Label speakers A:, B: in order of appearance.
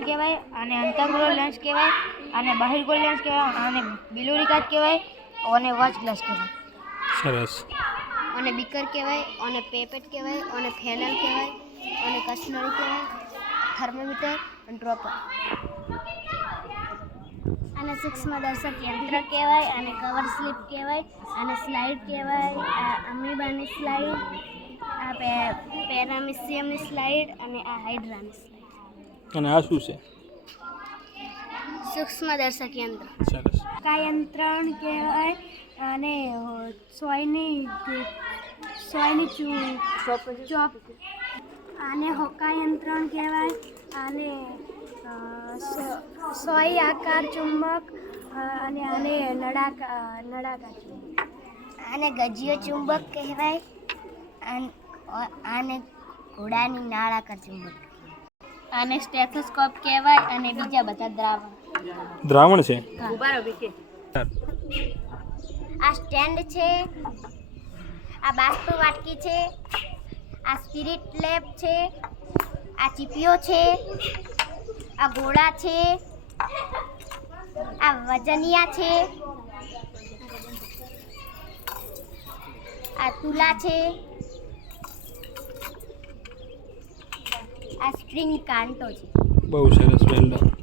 A: કહેવાય, અને અંતર્ગોળ લેન્સ કહેવાય, અને બહિર્ગોળ લેન્સ કહેવાય, અને બિલોરી કાચ કહેવાય, અને વોચ ગ્લાસ કહેવાય.
B: સરસ.
A: અને બીકર કહેવાય, અને પેપેટ કહેવાય, અને ફેનલ કહેવાય, અને કસ્ટનરી કહેવાય, થર્મોમીટર અને ડ્રોપર. અને સૂક્ષ્મદર્શક યંત્ર કહેવાય, અને કવર સ્લિપ કહેવાય, અને સ્લાઇડ કહેવાય, અમીબાની સ્લાઇડ, આ પેરામિસિયમની સ્લાઇડ, અને આ હાઇડ્રાની સ્લાઇડ.
B: અને આ શું છે?
A: સૂક્ષ્મદર્શક યંત્ર.
B: સરસ.
A: કા યંત્રણ કહેવાય, અને સોયની ચોપ. આને હોકા યંત્રણ કહેવાય, અને સોય આકાર ચુંબક, અને આને નળાકાર ચુંબક. આને ગજીયો ચુંબક કહેવાય, આને ઘોડાની નાળાકાર ચુંબક. આને સ્ટેથોસ્કોપ કહેવાય, અને બીજા બધા
B: દ્રાવણ છે.
A: આ સ્ટેન્ડ છે, આ બાષ્પ વાટકી છે, આ સ્પિરિટ લેબ છે, આ ચીપીઓ છે, આ ગોળા છે, આ વજનિયા છે, આ તુલા છે, આ સ્ટ્રિંગ કાંટો છે.
B: બહુ સરસ. Well done.